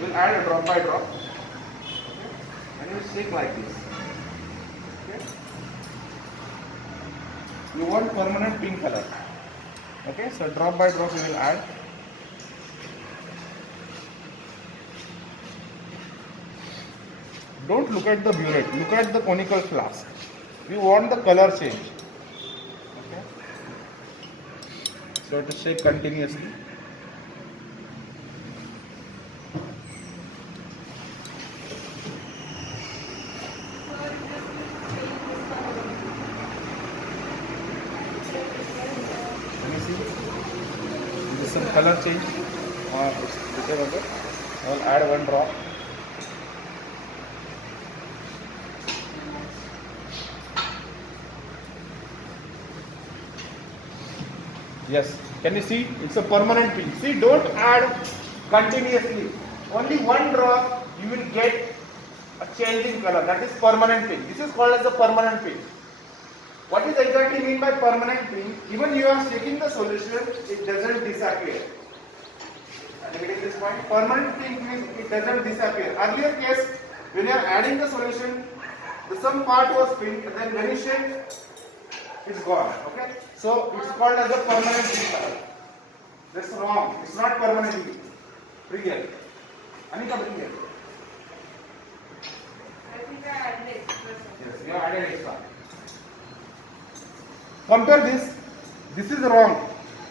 We'll add a drop by drop. Okay. And we'll shake like this. Okay. You want permanent pink color. Okay, so drop by drop we will add. Don't look at the burette, look at the conical flask. We want the color change. Okay. So to shake continuously. Can you see? There is some color change. I will add one drop. Yes, can you see? It's a permanent pink. See, don't add continuously. Only one drop you will get a change in color. That is permanent pink. This is called as a permanent pink. What is exactly mean by permanent pink? Even you are shaking the solution, it doesn't disappear. Are you getting this point? Permanent pink means it doesn't disappear. Earlier case, when you are adding the solution, some part was pink, then when you shake, it's gone. Okay? So it's called as a permanent pink color. That's wrong. It's not permanent pink. Bring here. Anika, bring here. I think I added extra. Yes, you have added extra. Compare this. This is wrong.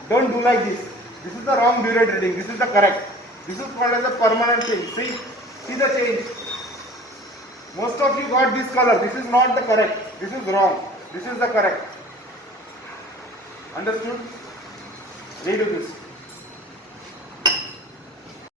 Don't do like this. This is the wrong burette reading. This is the correct. This is called as a permanent pink. See the change. Most of you got this color. This is not the correct. This is wrong. This is the correct. Understood? Redo this.